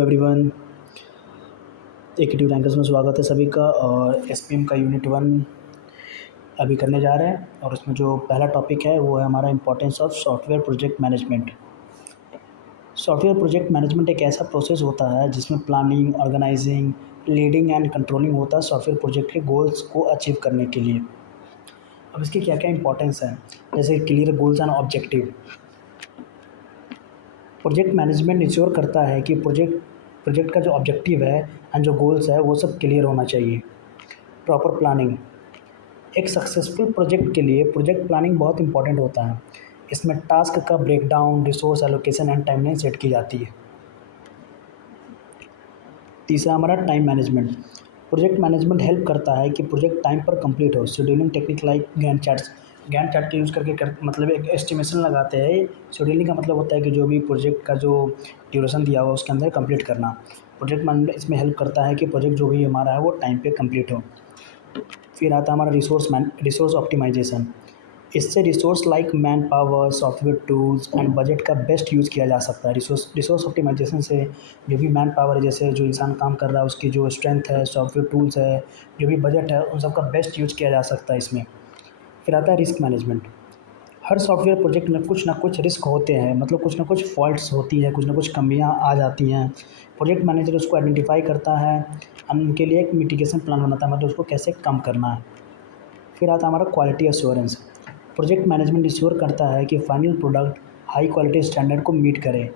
Everyone, active rankers में स्वागत है सभी का। और एसपीएम का यूनिट 1 अभी करने जा रहे हैं। और उसमें जो पहला टॉपिक है वो है हमारा importance of software project management. Software project management एक ऐसा प्रोसेस होता है जिसमें planning, organising, leading and controlling होता है सॉफ्टवेयर प्रोजेक्ट के गोल्स को अचीव करने के लिए। अब इसकी क्या क्या इंपॉर्टेंस है, जैसे clear goals and objective. Project management ensure करता है कि प्रोजेक्ट का जो ऑब्जेक्टिव है एंड जो गोल्स है वो सब क्लियर होना चाहिए। प्रॉपर प्लानिंग, एक सक्सेसफुल प्रोजेक्ट के लिए प्रोजेक्ट प्लानिंग बहुत इंपॉर्टेंट होता है। इसमें टास्क का breakdown, resource allocation and timeline set की जाती है। तीसरा हमारा time management. Project management help करता है कि प्रोजेक्ट टाइम पर कंप्लीट हो। Scheduling technique like Gantt chart का यूज़ करके मतलब एक एस्टिमेशन लगाते हैं। शेड्यूलिंग का मतलब होता है कि जो भी प्रोजेक्ट का जो ड्यूरेशन दिया हुआ उसके अंदर कंप्लीट करना। प्रोजेक्ट मैनेजमेंट इसमें हेल्प करता है कि प्रोजेक्ट जो भी हमारा है वो टाइम पे कंप्लीट हो। फिर आता है हमारा रिसोर्स ऑप्टिमाइजेशन। इससे resource like man power, software tools and budget का बेस्ट यूज़ किया जा सकता है। रिसोर्स ऑप्टिमाइजेशन से जो भी मैन पावर है, जैसे जो इंसान काम कर रहा है उसकी जो स्ट्रेंथ है, सॉफ्टवेयर टूल्स है, जो भी बजट है, उन सब का बेस्ट यूज़ किया जा सकता है इसमें। फिर आता है रिस्क मैनेजमेंट। हर सॉफ्टवेयर प्रोजेक्ट में कुछ ना कुछ रिस्क होते हैं, मतलब कुछ ना कुछ फॉल्ट्स होती है, कुछ ना कुछ कमियां आ जाती हैं। प्रोजेक्ट मैनेजर उसको आइडेंटिफाई करता है और उनके लिए एक मिटिगेशन प्लान बनाता है, मतलब उसको कैसे कम करना है। फिर आता है हमारा quality assurance. Project management ensure करता है कि final product high quality standard को मीट करे।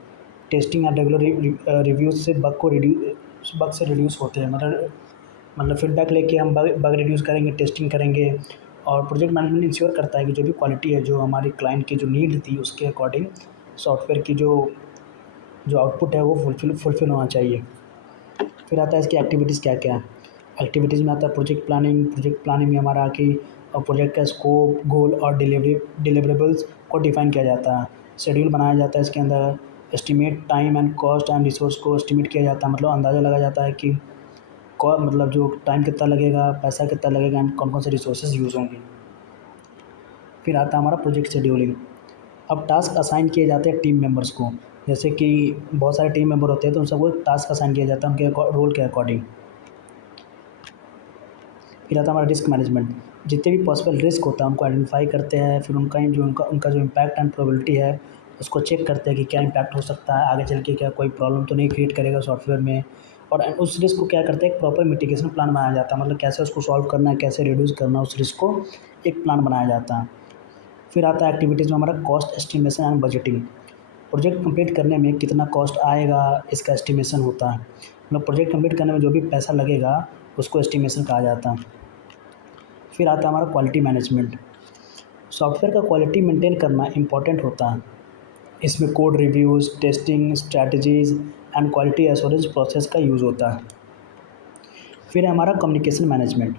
टेस्टिंग एंड रेगुलर रिव्यूज से बग से रिड्यूस होते हैं। मतलब फीडबैक लेके हम बग रिड्यूस करेंगे, टेस्टिंग करेंगे। और प्रोजेक्ट मैनेजमेंट इंश्योर करता है कि जो भी क्वालिटी है, जो हमारे क्लाइंट की जो नीड थी उसके अकॉर्डिंग सॉफ्टवेयर की जो जो आउटपुट है वो फुलफिल होना चाहिए। फिर आता है इसकी एक्टिविटीज़ क्या क्या है। एक्टिविटीज़ में आता है प्रोजेक्ट प्लानिंग में हमारा कि प्रोजेक्ट का स्कोप, गोल और डिलीवरेबल्स को डिफाइन किया जाता है। शेड्यूल बनाया जाता है इसके अंदर। Estimate time and cost and resource को एस्टिमेट किया जाता है, मतलब अंदाज़ा लगाया जाता है कि मतलब जो टाइम कितना लगेगा, पैसा कितना लगेगा एंड कौन कौन से रिसोर्सेज यूज़ होंगे। फिर आता है हमारा प्रोजेक्ट शेड्यूलिंग। अब टास्क असाइन किए जाते हैं टीम मेंबर्स को, जैसे कि बहुत सारे टीम मेंबर होते हैं तो उन सबको टास्क असाइन किया जाता है उनके रोल के अकॉर्डिंग। फिर आता है हमारा रिस्क मैनेजमेंट। जितने भी पॉसिबल रिस्क होता है उनको आइडेंटिफाई करते हैं, फिर उनका जो इम्पैक्ट एंड प्रोबेबिलिटी है उसको चेक करते हैं कि क्या इम्पैक्ट हो सकता है आगे चल के, क्या कोई प्रॉब्लम तो नहीं क्रिएट करेगा सॉफ्टवेयर में। और उस रिस्क को क्या करते हैं, एक प्रॉपर मिटिगेशन प्लान बनाया जाता है, मतलब कैसे उसको सॉल्व करना है, कैसे रिड्यूस करना है उस रिस्क को, एक प्लान बनाया जाता है। फिर आता है एक्टिविटीज़ में हमारा cost estimation and budgeting. Project complete करने में कितना कॉस्ट आएगा इसका एस्टिमेशन होता है, मतलब प्रोजेक्ट कंप्लीट करने में जो भी पैसा लगेगा उसको एस्टिमेशन कहा जाता है। फिर आता है हमारा क्वालिटी मैनेजमेंट। सॉफ्टवेयर का क्वालिटी मेंटेन करना इम्पॉर्टेंट होता है। इसमें code reviews, testing strategies and quality assurance process का यूज़ होता है। फिर है हमारा communication management.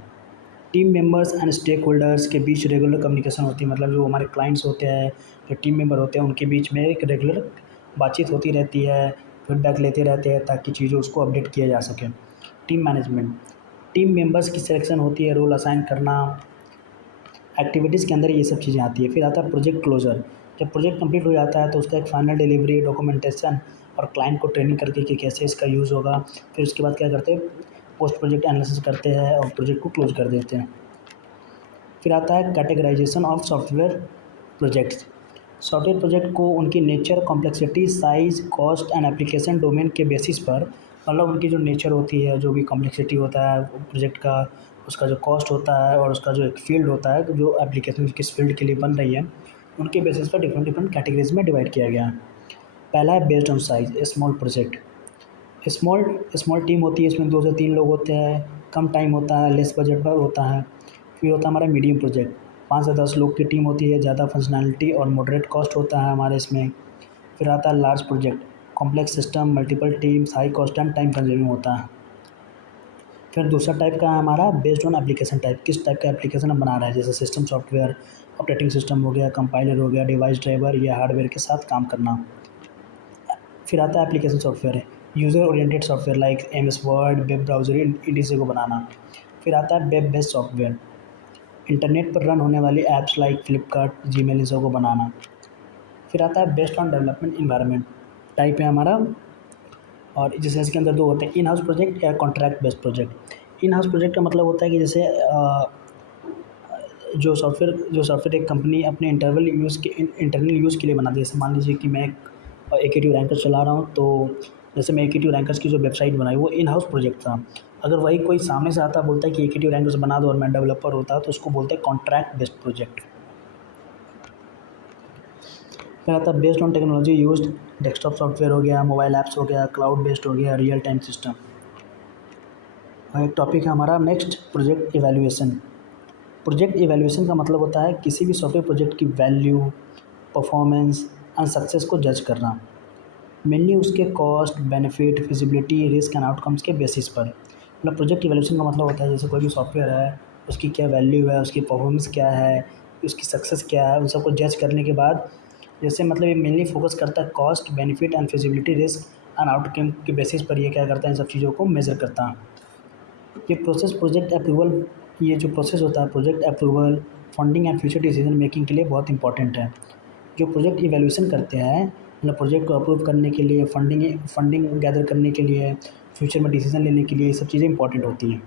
Team members and stakeholders के बीच रेगुलर कम्युनिकेशन होती है, मतलब जो हमारे क्लाइंट्स होते हैं, जो टीम मेंबर होते हैं, उनके बीच में एक रेगुलर बातचीत होती रहती है, फीडबैक लेते रहते हैं ताकि चीज़ों उसको अपडेट किया जा सके। टीम मैनेजमेंट, टीम मेंबर्स की सिलेक्शन होती है, रोल असाइन करना, एक्टिविटीज़ के अंदर ये सब चीज़ें आती है। फिर आता है प्रोजेक्ट क्लोजर। जब प्रोजेक्ट कंप्लीट हो जाता है तो उसका एक फाइनल डिलीवरी, डॉक्यूमेंटेशन और क्लाइंट को ट्रेनिंग करके कि कैसे इसका यूज़ होगा। फिर उसके बाद क्या करते हैं, पोस्ट प्रोजेक्ट एनालिसिस करते हैं और प्रोजेक्ट को क्लोज कर देते हैं। फिर आता है categorisation of software projects. Software project को उनकी nature, complexity, size, cost and application domain के बेसिस पर, मतलब उनकी जो नेचर होती है, जो भी कॉम्प्लेक्सिटी होता है प्रोजेक्ट का, उसका जो कॉस्ट होता है और उसका जो एक फील्ड होता है, जो एप्लीकेशन किस फील्ड के लिए बन रही है, उनके बेसिस पर डिफरेंट डिफरेंट कैटेगरीज में डिवाइड किया गया है। पहला है based on size, small project. Small small team होती है, इसमें 2 से 3 लोग होते हैं, कम टाइम होता है, लेस बजट पर होता है। फिर होता है हमारा मीडियम प्रोजेक्ट, 5 से 10 लोग की टीम होती है, ज़्यादा फंक्शनैलिटी और मॉडरेट कॉस्ट होता है हमारे इसमें। फिर आता है large project, complex system, multiple teams, high cost and time consuming होता है। फिर दूसरा टाइप का है हमारा बेस्ड ऑन एप्लीकेशन टाइप, किस टाइप का एप्लीकेशन हम बना रहे हैं, जैसे सिस्टम सॉफ्टवेयर, ऑपरेटिंग सिस्टम हो गया, कंपाइलर हो गया, डिवाइस ड्राइवर या हार्डवेयर के साथ काम करना। फिर आता है एप्लीकेशन सॉफ्टवेयर है, user oriented software like MS word, web browser, etc को बनाना। फिर आता है वेब बेस्ड सॉफ्टवेयर, इंटरनेट पर रन होने वाली ऐप्स लाइक फ्लिपकार्ट, जीमेल, इन सब को बनाना। फिर आता है based on development environment, type है हमारा और जैसे इसके अंदर दो होते हैं, इन हाउस प्रोजेक्ट या contract based project. In house project का मतलब होता है कि जैसे जो सॉफ्टवेयर एक कंपनी अपने इंटरनल यूज़ के लिए बनाती है। जैसे मान लीजिए कि मैं एक AKT रैंकर चला रहा हूँ, तो जैसे मैं AKT रैंकर्स की जो वेबसाइट बनाई वो इन हाउस प्रोजेक्ट था। अगर वही कोई सामने से आता बोलता है कि AKT रैंकर्स बना दो और मैं डेवलपर होता, तो उसको बोलते हैं कॉन्ट्रैक्ट बेस्ड प्रोजेक्ट। फिर आता है based on technology used, desktop software हो गया, मोबाइल ऐप्स हो गया, क्लाउड बेस्ड हो गया, रियल टाइम सिस्टम। और एक टॉपिक है हमारा next, project evaluation. Project evaluation का मतलब होता है किसी भी सॉफ्टवेयर प्रोजेक्ट की वैल्यू, परफॉर्मेंस एंड सक्सेस को जज करना, मेनली उसके cost, benefit, feasibility, risk and outcomes के बेसिस पर। मतलब प्रोजेक्ट इवैल्यूएशन का मतलब होता है जैसे कोई भी सॉफ्टवेयर है, उसकी क्या वैल्यू है, उसकी परफॉर्मेंस क्या है, उसकी सक्सेस क्या है, उन सबको जज करने के बाद जैसे मतलब ये मेनली फोकस करता है cost, benefit and feasibility, risk and outcome के बेसिस पर ये क्या करता है, इन सब चीज़ों को मेज़र करता है। ये प्रोसेस प्रोजेक्ट अप्रूवल, ये जो प्रोसेस होता है project approval, funding and future decision making के लिए बहुत इंपॉर्टेंट है। जो प्रोजेक्ट इवैल्यूएशन करते हैं, मतलब प्रोजेक्ट को अप्रूव करने के लिए, फंडिंग गैदर करने के लिए, फ्यूचर में डिसीजन लेने के लिए, ये सब चीज़ें इंपॉर्टेंट होती हैं।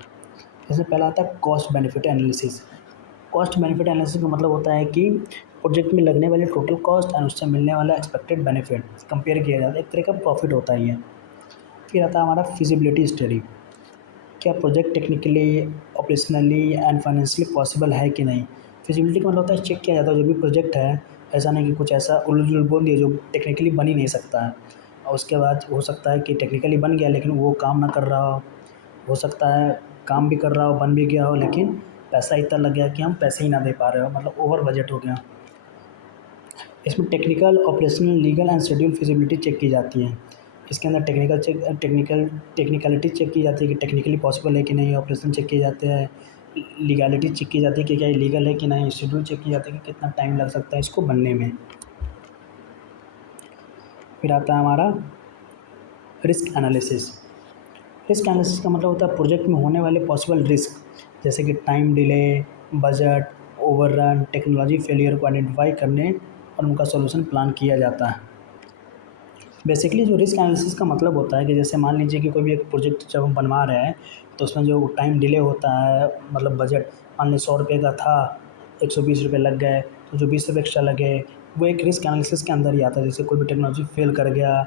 जैसे पहला आता है cost benefit analysis. Cost benefit analysis का मतलब होता है कि प्रोजेक्ट में लगने वाले टोटल कॉस्ट एंड उससे मिलने वाला एक्सपेक्टेड बेनिफिट कंपेयर किया जाता है, एक तरह का प्रॉफिट होता है ये। फिर आता है हमारा फिजिबिलिटी स्टडी। क्या project technically, operationally and financially possible है कि नहीं। फिजिबिलिटी का मतलब होता है चेक किया जाता है जो भी प्रोजेक्ट है, ऐसा नहीं कि कुछ ऐसा उलझुल बोल दिया जो टेक्निकली बन ही नहीं सकता है, और उसके बाद हो सकता है कि टेक्निकली बन गया लेकिन वो काम ना कर रहा हो सकता है काम भी कर रहा हो, बन भी गया हो, लेकिन पैसा इतना लग गया कि हम पैसे ही ना दे पा रहे हो, मतलब ओवर बजट हो गया। इसमें technical, operational, legal and schedule feasibility check की जाती है। इसके अंदर टेक्निकलिटी चेक की जाती है कि टेक्निकली पॉसिबल है कि नहीं, ऑपरेशन चेक किए जाते हैं, लीगैलिटी चेक की जाती है कि क्या ये लीगल है कि नहीं, शेड्यूल चेक की जाती है कि कितना टाइम लग सकता है इसको बनने में। फिर आता है हमारा रिस्क एनालिसिस। रिस्क एनालिसिस का मतलब होता है प्रोजेक्ट में होने वाले पॉसिबल रिस्क, जैसे कि time delay, budget overrun, technology failure को आइडेंटिफाई करने और उनका सॉल्यूशन प्लान किया जाता है। बेसिकली जो रिस्क एनालिसिस का मतलब होता है कि जैसे मान लीजिए कि कोई भी एक प्रोजेक्ट जब हम बनवा रहे हैं, तो उसमें जो टाइम डिले होता है, मतलब बजट मान लीजिए 100 रुपये का था, 120 रुपये लग गए, तो जो 20 रुपये एक्स्ट्रा लगे वो एक रिस्क एनालिसिस के अंदर ही आता है। जैसे कोई भी टेक्नोलॉजी फेल कर गया,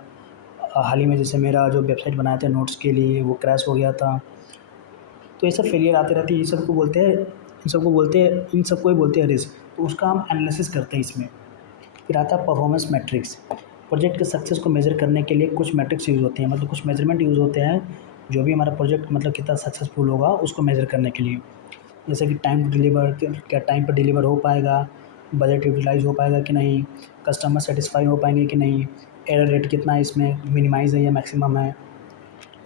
हाल ही में जैसे मेरा जो वेबसाइट बनाया था नोट्स के लिए वो क्रैश हो गया था, तो ये सब फेलियर आते रहती है, ये सबको बोलते हैं इन सबको ही बोलते हैं रिस्क। तो उसका हम एनालिसिस करते हैं इसमें। फिर आता है परफॉर्मेंस मैट्रिक्स। प्रोजेक्ट के सक्सेस को मेज़र करने के लिए कुछ मैट्रिक्स यूज़ होते हैं, मतलब कुछ मेजरमेंट यूज़ होते हैं जो भी हमारा प्रोजेक्ट मतलब कितना सक्सेसफुल होगा उसको मेज़र करने के लिए। जैसे कि टाइम टू डिलीवर, क्या टाइम पर डिलीवर हो पाएगा, बजट यूटिलाइज हो पाएगा कि नहीं, कस्टमर सेटिस्फाई हो पाएंगे कि नहीं, एरर रेट कितना है इसमें, मिनिमाइज है या मैक्सिमम है।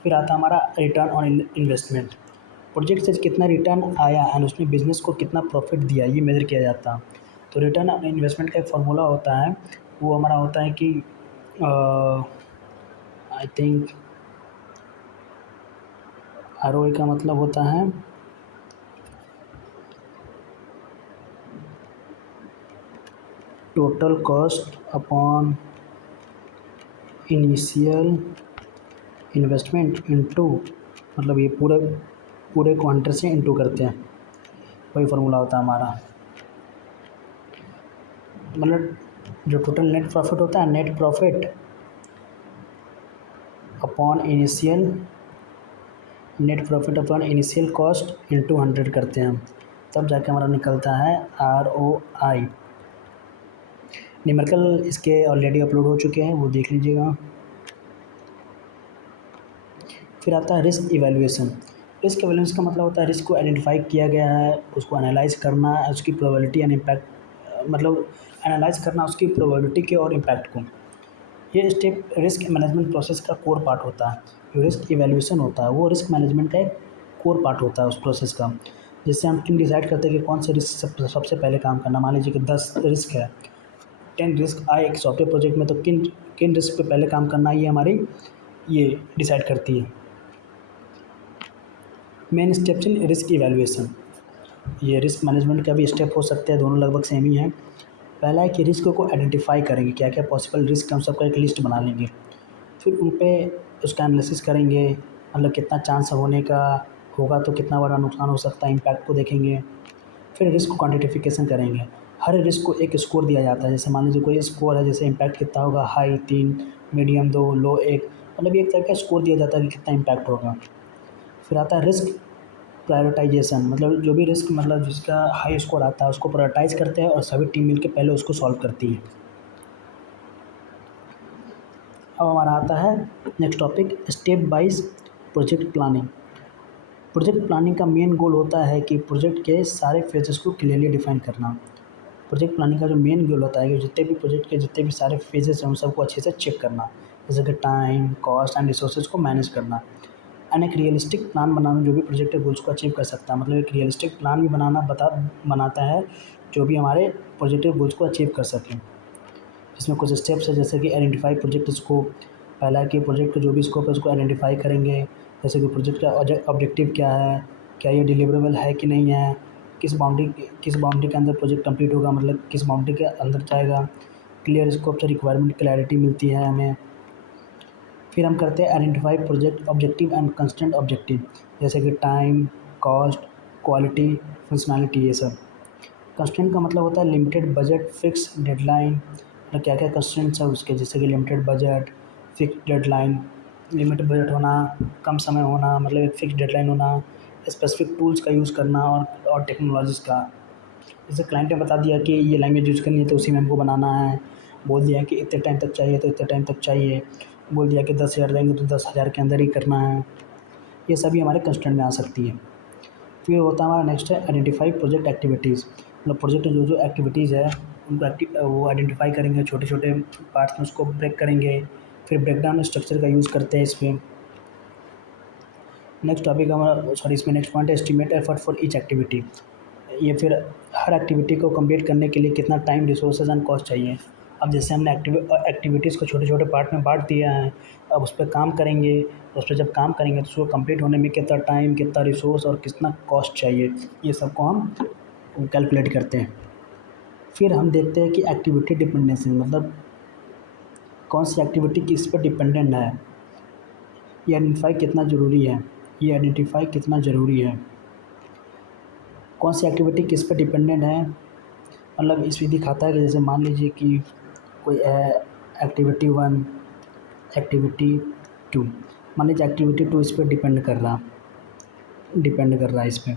फिर आता है हमारा रिटर्न ऑन इन्वेस्टमेंट। प्रोजेक्ट से कितना रिटर्न आया एंड उसने बिज़नेस को कितना प्रॉफिट दिया, ये मेज़र किया जाता है। तो रिटर्न ऑन इन्वेस्टमेंट का एक फार्मूला होता है, वो हमारा होता है कि आई थिंक ROI का मतलब होता है total cost upon initial investment into, मतलब ये पूरे पूरे को 100 से इनटू करते हैं, वही फार्मूला होता है हमारा। मतलब जो टोटल नेट प्रॉफिट होता है, net profit upon initial cost into 100 करते हैं, तब जाके हमारा निकलता है ROI। न्यूमेरिकल इसके ऑलरेडी अपलोड हो चुके हैं, वो देख लीजिएगा। फिर आता है रिस्क इवैल्यूएशन। रिस्क इवैल्यूएशन का मतलब होता है रिस्क को आइडेंटिफाई किया गया है, उसको एनालाइज करना, उसकी प्रोबेबिलिटी एंड इम्पैक्ट, मतलब एनालाइज करना उसकी प्रोबेबिलिटी के और इम्पैक्ट को। ये स्टेप रिस्क मैनेजमेंट प्रोसेस का कोर पार्ट होता है। जो रिस्क इवैल्यूएशन होता है वो रिस्क मैनेजमेंट का एक कोर पार्ट होता है उस प्रोसेस का, जिससे हम टीम डिसाइड करते हैं कि कौन से रिस्क सबसे पहले काम करना। मान लीजिए कि 10 रिस्क है, 10 रिस्क आए एक सॉफ्टवेयर प्रोजेक्ट में, तो किन किन रिस्क पे पहले काम करना, ये हमारी ये डिसाइड करती है। Main steps in risk evaluation, ये रिस्क मैनेजमेंट का भी स्टेप हो सकते हैं, दोनों लगभग सेम ही हैं। पहला है कि रिस्क को आइडेंटिफाई करेंगे, क्या क्या पॉसिबल रिस्क हम सबका एक लिस्ट बना लेंगे, फिर उन पे उसका एनालिसिस करेंगे, मतलब कितना चांस होने का होगा, तो कितना बड़ा नुकसान हो सकता है, इम्पैक्ट को देखेंगे। फिर रिस्क क्वांटिफिकेशन करेंगे। हर रिस्क को एक स्कोर दिया जाता है, जैसे मान लीजिए कोई स्कोर है, जैसे इम्पैक्ट कितना होगा, हाई 3, मीडियम 2, लो 1, मतलब एक तरह का स्कोर दिया जाता है कि कितना इम्पैक्ट होगा। फिर आता है रिस्क प्रायोरिटाइजेशन, मतलब जो भी रिस्क मतलब जिसका हाई स्कोर आता है उसको प्रायोरिटाइज करते हैं और सभी टीम मिलकर पहले उसको सॉल्व करती है। अब हमारा आता है next topic, step wise project planning. Project planning का मेन गोल होता है कि प्रोजेक्ट के सारे फेजेस को क्लियरली डिफाइन करना। प्रोजेक्ट प्लानिंग का जो मेन गोल होता है कि जितने भी प्रोजेक्ट के जितने भी सारे फेजेस हैं उन सबको अच्छे से चेक करना, जैसे कि टाइम, कॉस्ट एंड रिसोर्सेज को मैनेज करना एंड एक रियलिस्टिक प्लान बनाना जो भी प्रोजेक्ट के गोल्स को अचीव कर सकता है। मतलब एक रियलिस्टिक प्लान भी बनाता है जो भी हमारे प्रोजेक्ट के गोल्स को अचीव कर सकें। इसमें कुछ स्टेप्स है, जैसे कि आइडेंटिफाई प्रोजेक्ट स्कोप। पहला है कि प्रोजेक्ट का जो भी स्कोप है उसको आइडेंटिफाई करेंगे, जैसे कि प्रोजेक्ट का ऑब्जेक्टिव क्या है, क्या ये डिलीवरेबल है कि नहीं है, किस बाउंड्री के अंदर प्रोजेक्ट कंप्लीट होगा, मतलब किस बाउंड्री के अंदर जाएगा। क्लियर स्कोप से रिक्वायरमेंट क्लैरिटी मिलती है हमें। फिर हम करते हैं identify project objective and constant objective, जैसे कि टाइम, कॉस्ट, क्वालिटी, फंक्शनैलिटी, ये सब। कंस्ट्रेंट का मतलब होता है लिमिटेड बजट, फिक्स डेडलाइन, मतलब क्या क्या कंस्ट्रेंट्स है उसके, जैसे कि limited budget, fix deadline, limited budget होना, कम समय होना, मतलब एक फिक्स डेडलाइन होना, स्पेसिफिक टूल्स का यूज़ करना और टेक्नोलॉजीज़ का। जैसे क्लाइंट ने बता दिया कि ये लैंग्वेज यूज़ करनी है तो उसी में हमको बनाना है, बोल दिया कि इतने टाइम तक चाहिए तो इतने टाइम तक चाहिए, बोल दिया कि 10,000 देंगे तो 10,000 के अंदर ही करना है। ये सभी हमारे कंस्ट्रेंट में आ सकती है। फिर होता है हमारा नेक्स्ट है आइडेंटिफाई प्रोजेक्ट एक्टिविटीज़, मतलब प्रोजेक्ट में जो जो एक्टिविटीज़ है उनको वो आइडेंटिफाई करेंगे, छोटे छोटे पार्ट्स में उसको ब्रेक करेंगे। फिर ब्रेकडाउन स्ट्रक्चर का यूज़ करते हैं इसमें। नेक्स्ट टॉपिक हमारा इसमें नेक्स्ट पॉइंट है estimate effort for each activity. ये फिर हर एक्टिविटी को कंप्लीट करने के लिए कितना टाइम, रिसोर्सेज एंड कॉस्ट चाहिए। अब जैसे हमने एक्टिविटीज़ को छोटे छोटे पार्ट में बांट दिया है, अब उस पर काम करेंगे। उस पर जब काम करेंगे तो उसको कंप्लीट होने में कितना टाइम, कितना रिसोर्स और कितना कॉस्ट चाहिए, ये सबको हम कैलकुलेट करते हैं। फिर हम देखते हैं कि एक्टिविटी डिपेंडेंसी, मतलब कौन सी एक्टिविटी किस पर डिपेंडेंट है, ये आइडेंटिफाई कितना ज़रूरी है, कौन सी एक्टिविटी किस पर डिपेंडेंट है। मतलब इसमें दिखाता है कि जैसे मान लीजिए कि कोई है एक्टिविटी 1, एक्टिविटी 2, मान लीजिए एक्टिविटी 2 इस पर डिपेंड कर रहा है इस पर।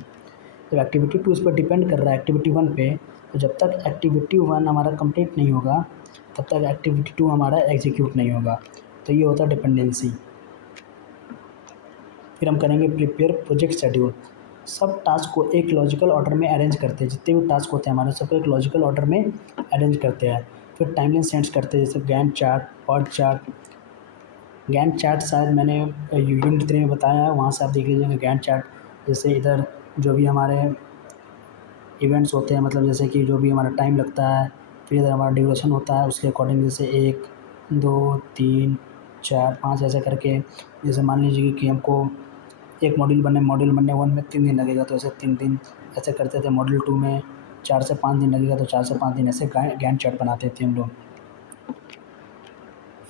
जब एक्टिविटी 2 इस पर डिपेंड कर रहा है एक्टिविटी 1 पे, तो जब तक एक्टिविटी 1 हमारा कंप्लीट नहीं होगा तब तक एक्टिविटी 2 हमारा एग्जीक्यूट नहीं होगा। तो ये होता है डिपेंडेंसी। फिर हम करेंगे प्रिपेयर प्रोजेक्ट शेड्यूल। सब टास्क को एक लॉजिकल ऑर्डर में अरेंज करते हैं, जितने भी टास्क होते हैं हमारे सबको एक लॉजिकल ऑर्डर में अरेंज करते हैं। फिर टाइमलाइन सेट्स करते हैं, जैसे Gantt chart, pot chart. Gantt chart शायद मैंने यूनिट 3 में बताया है, वहाँ से आप देख लीजिएगा गैंट चार्ट। जैसे इधर जो भी हमारे इवेंट्स होते हैं, मतलब जैसे कि जो भी हमारा टाइम लगता है, फिर इधर हमारा ड्यूरेशन होता है उसके अकॉर्डिंग, जैसे 1, 2, 3, 4, 5 ऐसे करके। जैसे मान लीजिए कि हमको एक मॉड्यूल बनने 1 में 3 दिन लगेगा, तो ऐसे 3 दिन ऐसे करते थे। मॉड्यूल 2 में 4 से 5 दिन लगेगा, तो 4 से 5 दिन ऐसे गैंट चार्ट बनाते थे हम लोग।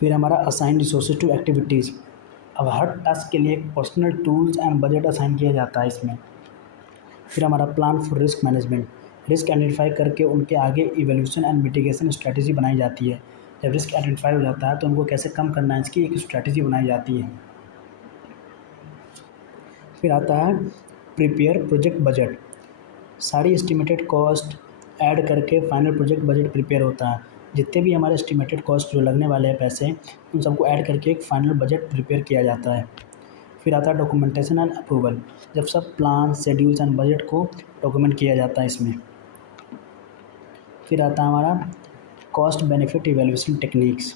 फिर हमारा असाइन रिसोर्सेज टू एक्टिविटीज़। अब हर टास्क के लिए एक personal tools and budget assign किया जाता है इसमें। फिर हमारा plan for risk management, risk identify करके उनके आगे इवैल्यूएशन एंड मिटिगेशन स्ट्रैटेजी बनाई जाती है। जब रिस्क आइडेंटिफाई हो जाता है तो उनको कैसे कम करना है इसकी एक स्ट्रैटेजी बनाई जाती है। फिर आता है प्रिपेयर प्रोजेक्ट बजट। सारी एस्टिमेटेड कॉस्ट ऐड करके फाइनल प्रोजेक्ट बजट प्रिपेयर होता है। जितने भी हमारे एस्टिमेटेड कॉस्ट जो लगने वाले हैं पैसे, उन सबको ऐड करके एक फाइनल बजट प्रिपेयर किया जाता है। फिर आता है डॉक्यूमेंटेशन एंड अप्रूवल, जब सब प्लान, शेड्यूल्स एंड बजट को डॉक्यूमेंट किया जाता है इसमें। फिर आता है हमारा cost benefit evaluation techniques.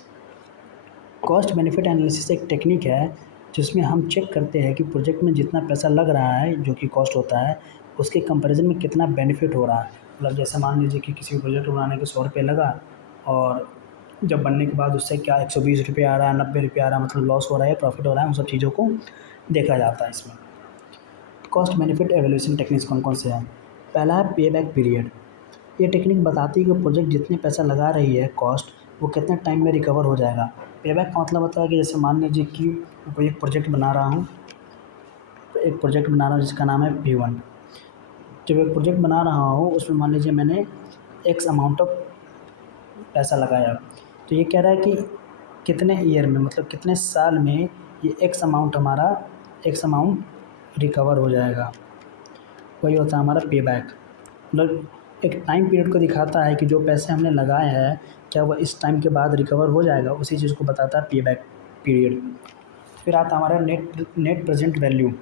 Cost benefit analysis एक टेक्निक है जिसमें हम चेक करते हैं कि प्रोजेक्ट में जितना पैसा लग रहा है, जो कि कॉस्ट होता है, उसके कंपैरिजन में कितना बेनिफिट हो रहा है। मतलब जैसे मान लीजिए कि किसी प्रोजेक्ट को बनाने के 100 रुपये लगा, और जब बनने के बाद उससे क्या 120 रुपये आ रहा है, 90 रुपये आ रहा है, मतलब लॉस हो रहा है, प्रॉफिट हो रहा है, उन सब चीज़ों को देखा जाता है इसमें। कॉस्ट बेनिफिट एवैल्यूएशन टेक्निक्स कौन कौन से हैं? पहला है पे बैक पीरियड। ये टेक्निक बताती है कि प्रोजेक्ट जितने पैसा लगा रही है कॉस्ट, वो कितने टाइम में रिकवर हो जाएगा। पेबैक का मतलब होता है कि जैसे मान लीजिए कि मैं कोई एक प्रोजेक्ट बना रहा हूँ, तो एक प्रोजेक्ट बना रहा हूँ जिसका नाम है P1। जब एक प्रोजेक्ट बना रहा हूँ उसमें मान लीजिए मैंने एक्स अमाउंट ऑफ पैसा लगाया, तो ये कह रहा है कि कितने ईयर में, मतलब कितने साल में ये एक्स अमाउंट रिकवर हो जाएगा। वही होता है हमारा पे बैक। मतलब एक टाइम पीरियड को दिखाता है कि जो पैसे हमने लगाए हैं क्या वो इस टाइम के बाद रिकवर हो जाएगा, उसी चीज़ को बताता है पे बैक पीरियड। फिर आता है हमारा net present value.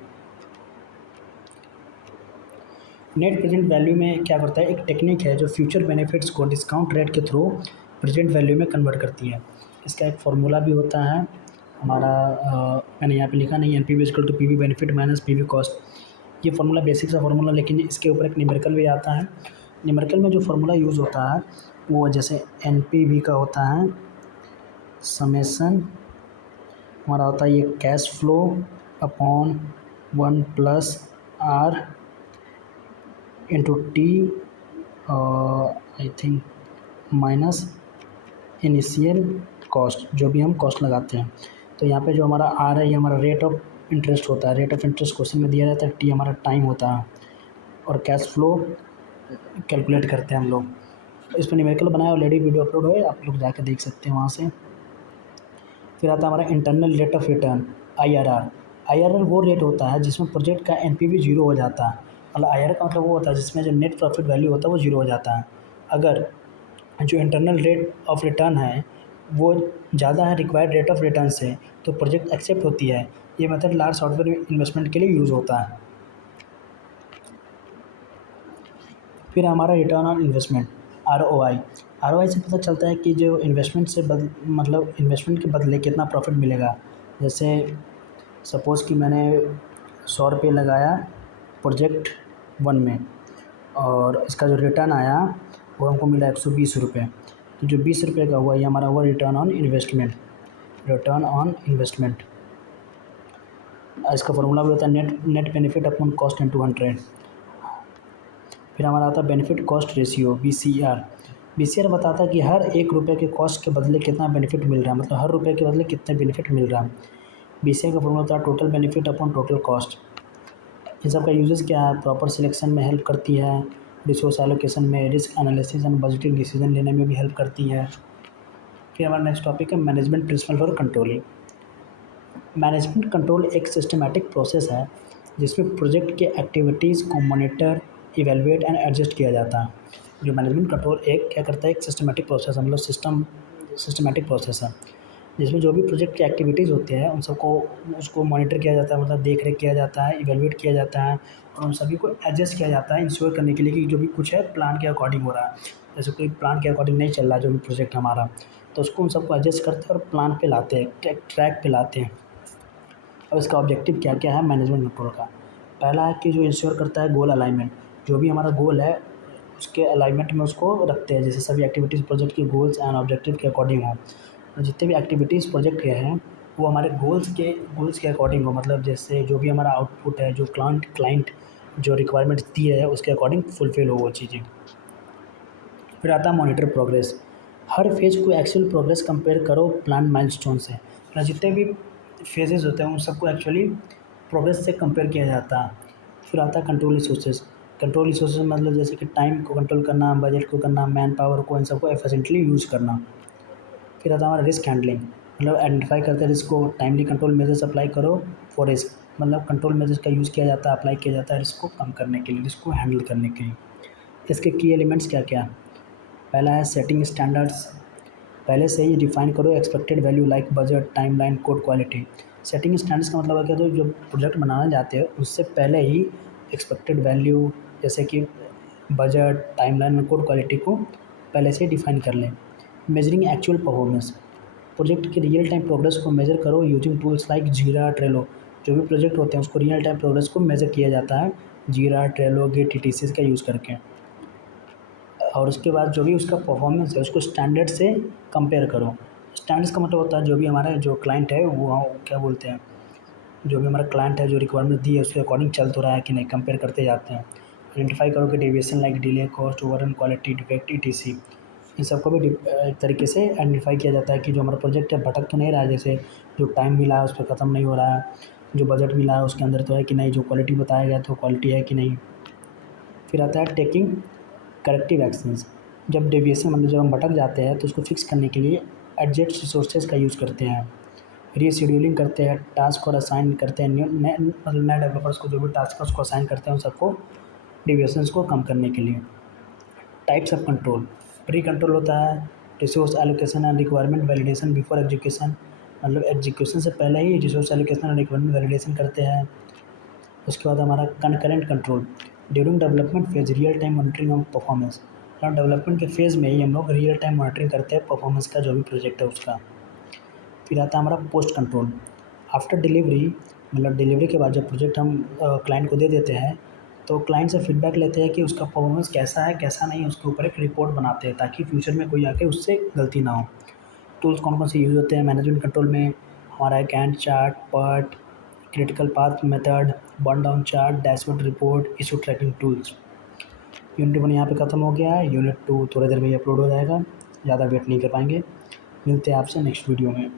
Net present value में क्या करता है, एक टेक्निक है जो फ्यूचर बेनिफिट्स को डिस्काउंट रेट के थ्रू प्रेजेंट वैल्यू में कन्वर्ट करती है। इसका एक फार्मूला भी होता है हमारा, मैंने यहाँ पे लिखा नहीं, N P V equal to P V benefit minus P V cost. ये फार्मूला बेसिक सा फार्मूला, लेकिन इसके ऊपर एक न्यूमेरिकल भी आता है। न्यूमेरिकल में जो फार्मूला यूज़ होता है वो जैसे एन पी वी का होता है समेसन, हमारा होता है ये cash flow upon 1+R into T, I think minus initial cost, जो भी हम कॉस्ट लगाते हैं। तो यहाँ पे जो हमारा आर है ये हमारा रेट ऑफ इंटरेस्ट होता है। रेट ऑफ इंटरेस्ट क्वेश्चन में दिया जाता है। टी हमारा टाइम होता है और कैश फ्लो कैलकुलेट करते हैं हम लोग। इस पर न्यूमेरिकल बनाया, ऑलरेडी वीडियो अपलोड है, आप लोग जाकर देख सकते हैं वहाँ से। फिर आता है हमारा internal rate of return IRR। IRR वो रेट होता है जिसमें प्रोजेक्ट का NPV जीरो हो जाता है। मतलब IRR का मतलब वो होता है जिसमें जो नेट प्रॉफिट वैल्यू होता है वो जीरो हो जाता है। अगर जो इंटरनल रेट ऑफ रिटर्न है वो ज़्यादा है रिक्वायर्ड रेट ऑफ रिटर्न से, तो प्रोजेक्ट एक्सेप्ट होती है। ये मेथड लार्ज सॉफ्टवेयर इन्वेस्टमेंट के लिए यूज़ होता है। फिर हमारा रिटर्न ऑन इन्वेस्टमेंट ROI से पता चलता है कि जो इन्वेस्टमेंट से मतलब इन्वेस्टमेंट के बदले कितना प्रॉफिट मिलेगा। जैसे सपोज़ कि मैंने 100 रुपये लगाया प्रोजेक्ट 1 में और इसका जो रिटर्न आया वो हमको मिला 120 रुपये। तो जो 20 रुपये का हुआ ये हमारा हुआ return on investment. Return on investment इसका फॉर्मूला भी होता है net benefit upon cost into 100। फिर हमारा आता है बेनिफिट कॉस्ट रेशियो BCR बताता है कि हर 1 रुपये के कॉस्ट के बदले कितना बेनिफिट मिल रहा है, मतलब हर रुपये के बदले कितने बेनिफिट मिल रहा है। BCR का फॉर्मूला होता है total benefit upon total cost. इन सब का यूजेस क्या है, प्रॉपर सिलेक्शन में हेल्प करती है, रिसोर्स एलोकेशन में, risk analysis and budgeting decision लेने में भी हेल्प करती है। फिर हमारा नेक्स्ट टॉपिक है management principle for controlling. Management control एक सिस्टमैटिक प्रोसेस है जिसमें प्रोजेक्ट के एक्टिविटीज़ को मॉनिटर, इवेलुएट एंड एडजस्ट किया जाता है। जो मैनेजमेंट कंट्रोल एक क्या करता है, एक सिस्टमैटिक प्रोसेस है, मतलब सिस्टमैटिक प्रोसेस है जिसमें जो भी प्रोजेक्ट की एक्टिविटीज़ होती है उन सबको उसको मॉनिटर किया जाता है, मतलब देख रेख किया जाता है, इवेलुएट किया जाता है और उन सभी को एडजस्ट किया जाता है इंश्योर करने के लिए कि जो भी कुछ है प्लान के अकॉर्डिंग हो रहा है। जैसे कोई प्लान के अकॉर्डिंग नहीं चल रहा है जो भी प्रोजेक्ट हमारा, तो उसको उन सबको एडजस्ट करते हैं और प्लान पे लाते हैं, ट्रैक पे लाते हैं। और इसका ऑब्जेक्टिव क्या क्या है मैनेजमेंट कंट्रोल का। पहला है कि जो इंश्योर करता है गोल अलाइनमेंट। जो भी हमारा गोल है उसके अलाइनमेंट में उसको रखते हैं, जैसे सभी एक्टिविटीज़ प्रोजेक्ट की गोल्स एंड ऑब्जेक्टिव के अकॉर्डिंग हो। जितने भी एक्टिविटीज़ प्रोजेक्ट के हैं वो हमारे गोल्स के अकॉर्डिंग हो, मतलब जैसे जो भी हमारा आउटपुट है, जो क्लाइंट जो रिक्वायरमेंट्स दी है उसके अकॉर्डिंग फुलफिल हो वो चीज़ें। फिर आता है मॉनिटर प्रोग्रेस। हर फेज़ को एक्चुअल प्रोग्रेस कंपेयर करो प्लान माइलस्टोन से। मतलब जितने भी फेजेस होते हैं उन सबको एक्चुअली प्रोग्रेस से कंपेयर किया जाता है। फिर आता है कंट्रोल रिसोर्सेज। कंट्रोल रिसोर्सेज मतलब जैसे कि टाइम को कंट्रोल करना, बजट को करना, मैन पावर को, इन सबको एफिशिएंटली यूज़ करना। फिर आता है हमारा रिस्क हैंडलिंग, मतलब आइडेंटिफाई करते हैं रिस्क को, टाइमली कंट्रोल मेजर्स अप्लाई करो फॉर रिस्क। मतलब कंट्रोल मेजर्स का यूज़ किया जाता है, अप्लाई किया जाता है रिस्क को कम करने के लिए, रिस्क को हैंडल करने के लिए। इसके की एलिमेंट्स क्या क्या। पहला है सेटिंग स्टैंडर्ड्स। पहले से ही डिफाइन करो expected value like budget, timeline, code quality. Setting standards का मतलब है क्या, तो जो प्रोजेक्ट बनाने जाते हो उससे पहले ही एक्सपेक्टेड वैल्यू जैसे कि बजट, टाइमलाइन और कोड क्वालिटी को पहले से ही डिफाइन कर लें। Measuring actual performance. प्रोजेक्ट की रियल टाइम प्रोग्रेस को मेजर करो यूजिंग टूल्स लाइक जीरा, ट्रेलो। जो भी प्रोजेक्ट होते हैं उसको रियल टाइम प्रोग्रेस को मेजर किया जाता है जीरा, ट्रेलो, गिट, ETC का यूज़ करके। और उसके बाद जो भी उसका परफॉर्मेंस है उसको स्टैंडर्ड से कंपेयर करो। स्टैंडर्ड्स का मतलब होता है जो भी हमारा जो क्लाइंट है वो क्या बोलते हैं, जो भी हमारा क्लाइंट है जो रिक्वायरमेंट दी है उसके अकॉर्डिंग चल तो रहा है कि नहीं, कंपेयर करते जाते हैं। आइडेंटिफाई करो कि deviation like delay, cost, overrun, quality defect, ETC। इन सबको भी एक तरीके से आइडेंटिफाई किया जाता है कि जो हमारा प्रोजेक्ट है भटक तो नहीं रहा है, जैसे जो टाइम मिला है उस पर ख़त्म नहीं हो रहा है, जो बजट मिला है उसके अंदर तो है कि नहीं, जो क्वालिटी बताया गया तो क्वालिटी है कि नहीं। फिर आता है टेकिंग करेक्टिव एक्शंस। जब डेविएशन मतलब जब हम भटक जाते हैं तो उसको फिक्स करने के लिए एडजस्ट रिसोर्सेज का यूज़ करते हैं, रीशेड्यूलिंग करते हैं, टास्क और असाइन करते हैं, मतलब नए डेवलपर्स को जो भी टास्क है उसको असाइन करते हैं उन सबको डेविएशंस को कम करने के लिए। Types of control. Pre control होता है resource allocation and requirement validation before execution, मतलब एग्जीक्यूशन से पहले ही रिसोर्स एलोकेशन और रिक्वायरमेंट वैलिडेशन करते हैं। उसके बाद हमारा concurrent control. During development phase real time monitoring of performance, मतलब डेवलपमेंट के फेज़ में ही हम लोग रियल टाइम मॉनिटरिंग करते हैं परफॉर्मेंस का, जो भी प्रोजेक्ट है उसका। फिर आता है हमारा पोस्ट कंट्रोल। आफ्टर डिलीवरी, मतलब डिलीवरी के बाद जब प्रोजेक्ट हम क्लाइंट को दे देते हैं तो क्लाइंट से फीडबैक लेते हैं कि उसका परफॉर्मेंस कैसा है कैसा नहीं, उसके ऊपर एक रिपोर्ट बनाते हैं ताकि फ्यूचर में कोई आके उससे गलती ना हो। टूल्स कौन कौन से यूज़ होते हैं मैनेजमेंट कंट्रोल में, हमारा है Gantt chart, PERT, critical path method, burn down chart, dashboard report, issue tracking tools. Unit 1 यहाँ पे ख़त्म हो गया है, यूनिट 2 थोड़ी देर में ही अपलोड हो जाएगा, ज़्यादा वेट नहीं कर पाएंगे। मिलते हैं आपसे नेक्स्ट वीडियो में।